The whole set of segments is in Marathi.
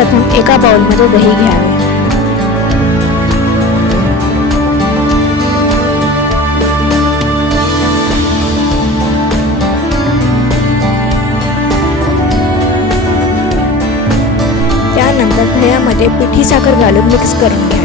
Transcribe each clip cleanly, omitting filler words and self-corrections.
सर्वप्रथम एका बाउलमध्ये दही घ्यावे। त्यानंतर दह्यामध्ये पिठी साखर घालून मिक्स करून घ्यावे।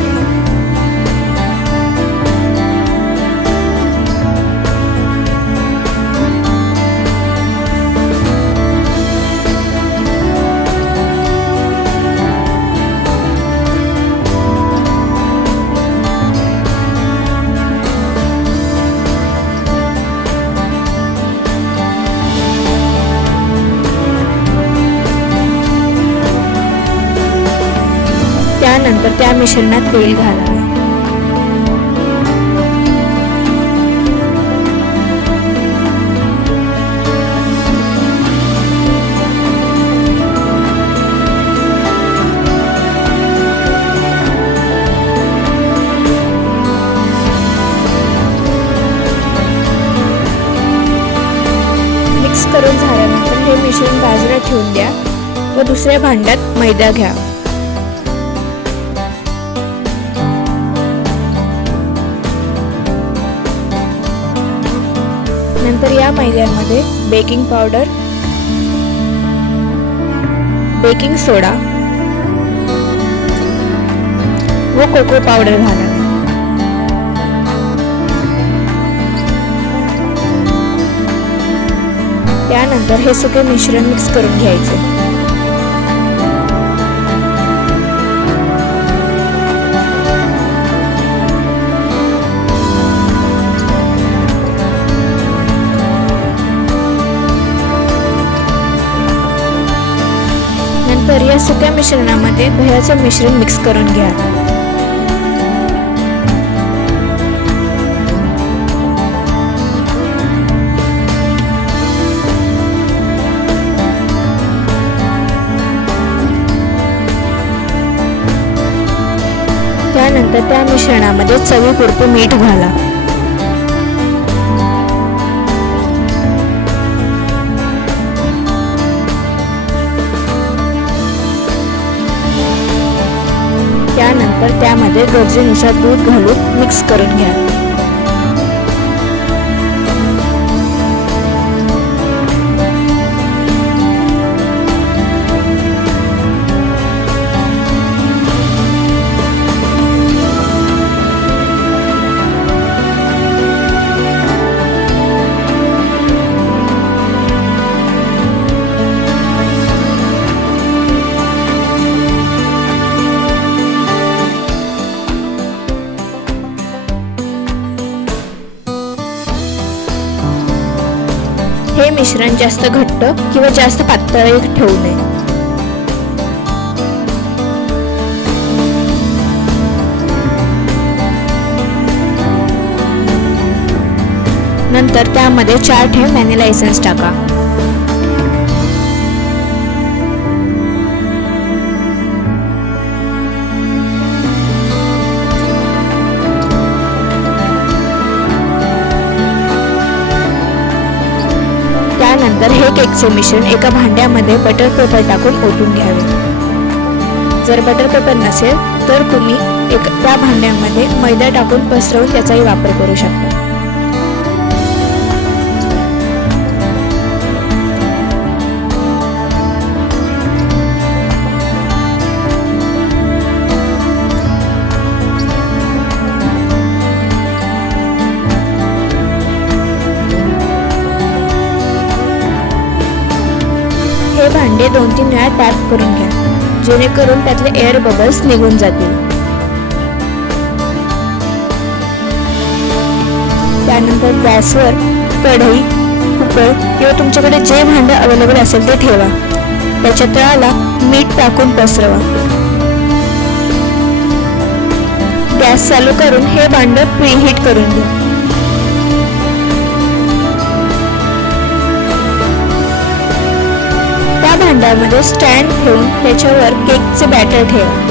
त्यानंतर त्या मिश्रणात तेल घालावे। मिक्स करून झाल्यानंतर हे मिश्रण बाजूला ठेवून द्या व दुसऱ्या भांड्यात मैदा घ्या। नंतर या मैद्यामध्ये बेकिंग पावडर, बेकिंग सोडा व कोको पावडर घाला। त्यानंतर हे सगळे मिश्रण मिक्स करून घ्यायचे। नंतर या सुक्या मिश्रणामध्ये दह्याचे मिश्रण मिक्स करून घ्या। त्यानंतर त्या मिश्रणामध्ये चवीपुरते मीठ घाला। त्यानंतर त्यामध्ये गरजेनुसार दूध घालून मिक्स करून घ्या। हे मिश्रण जास्त घट्ट किंवा जास्त पातळ ठेवू नये। नंतर त्यामध्ये 4 थेंब व्हॅनिला एसेन्स टाका। त्यानंतर हे केकचे मिश्रण एका भांड्यामध्ये बटर पेपर टाकून ओतून घ्यावे। जर बटर पेपर नसेल तर तुम्ही त्या भांड्यामध्ये मैदा टाकून पसरवून त्याचाही वापर करू शकता। हे भांडे 2-3 वेळा टॅप करून घ्या, जेणेकरून त्यातले एअर बबल्स निघून जातील। त्यानंतर गॅसवर कढई, कुकर किंवा तुमच्याकडे जे भांडे अवेलेबल असेल ते ठेवा। त्याच्या तळाला मीठ टाकून पसरवा। गॅस चालू करून हे भांड प्रीहीट करून घ्या। त्या भांड्यामध्ये स्टँड ठेवून त्याच्यावर केकचे बॅटर ठेवा।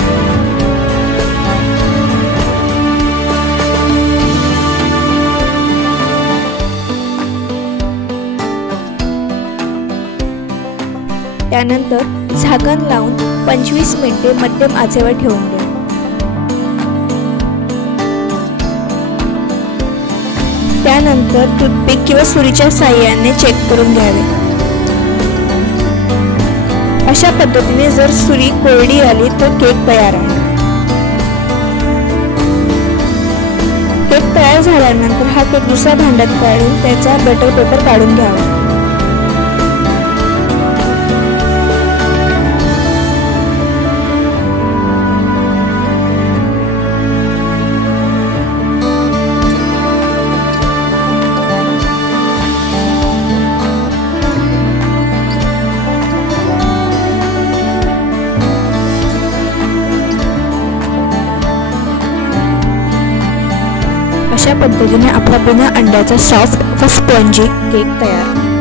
त्यानंतर झाकण लावून 25 मिनिटे मध्यम आचेवर ठेवून द्या। त्यानंतर टूथपिक किंवा सुरीच्या साहाय्याने चेक करून घ्यावे। अशा पद्धतीने जर सुरी कोरडी आली तर केक तयार आहे। केक तयार झाल्यानंतर हा केक दुसऱ्या भांड्यात काढून त्याचा बटर पेपर काढून घ्यावा। अशा पद्धतीने आपला बिना अंड्याचा सॉफ्ट व स्पंजी केक तयार।